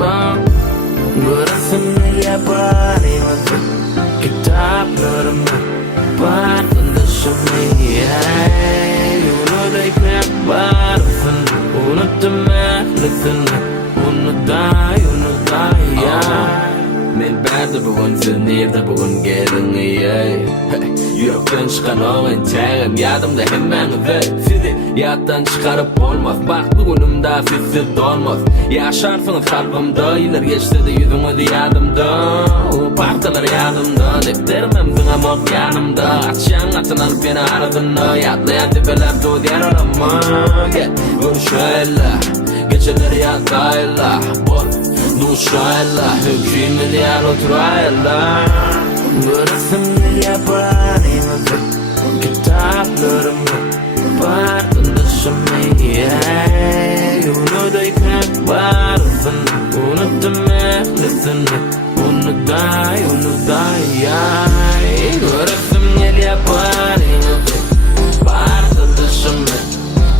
yapmam. Göresim yapar imadı kitaplarımı farkındasın Yolu pek varısın unuttum ehlisini Unuday ya Men berde bugun sen nerede bugun gelin Yürekten çıkan oğun çağım yadımda hemen sizi yaddan çıkarıp olmaz Baktı günümde sizsiz dolmaz Yaşarsınız kalbimde iler geçti de yüzünüz yadımda O partalar yadımda defterim mok yanımda Açan atın alıp beni aradığında Yatlayan tepeler doğdu yer arama Görüşüyle Geceleri yatayla Duşayla Hüküm milyar oturayla Göresim yapar imadı kitaplarımı farkındasın Yoludayken varısın unuttum ehlisini Unuday Göresim yapar imadı farkındasın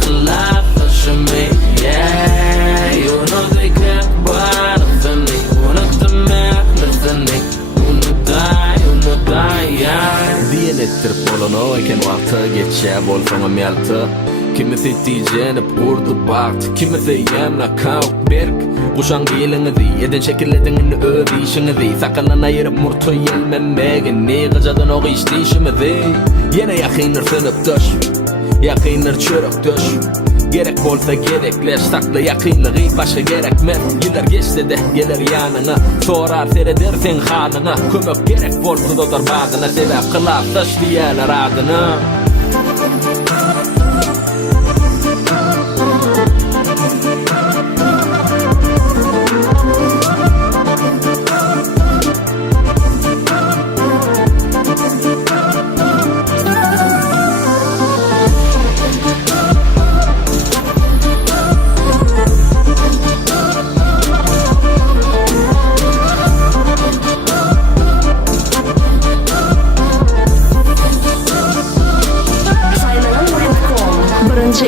kılaflasın Yoludayken varısın unuttum ehlisini Diyen ettirip olunu eken vakti geçe bolsana melti Kimisi tijenip urdu baktı Kimisi yemla kavuk berk Kuşan giyilinizi Eden şekillerini övişinizi Sakalana ayırıp murtu yelmemegin Ne gıcadan o iştişimizi Yine yakınır sınıp döş Yakınır çörük döş Gerek bolsa gerekleş sakla yakınlığı başka gerekmez Yıllar geçti de gelir yanına Sorar seyredersen halına Kömök gerek bolsa dolar bağına Sebep kılap taşlayanlar adına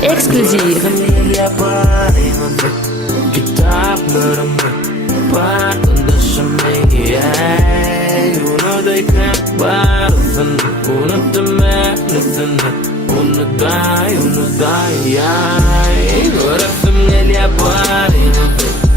Эксклюзив. Kitaplarımı farkındasın Yoludayken varısın unuttum ehlisini Unuday Göresim yapar imadı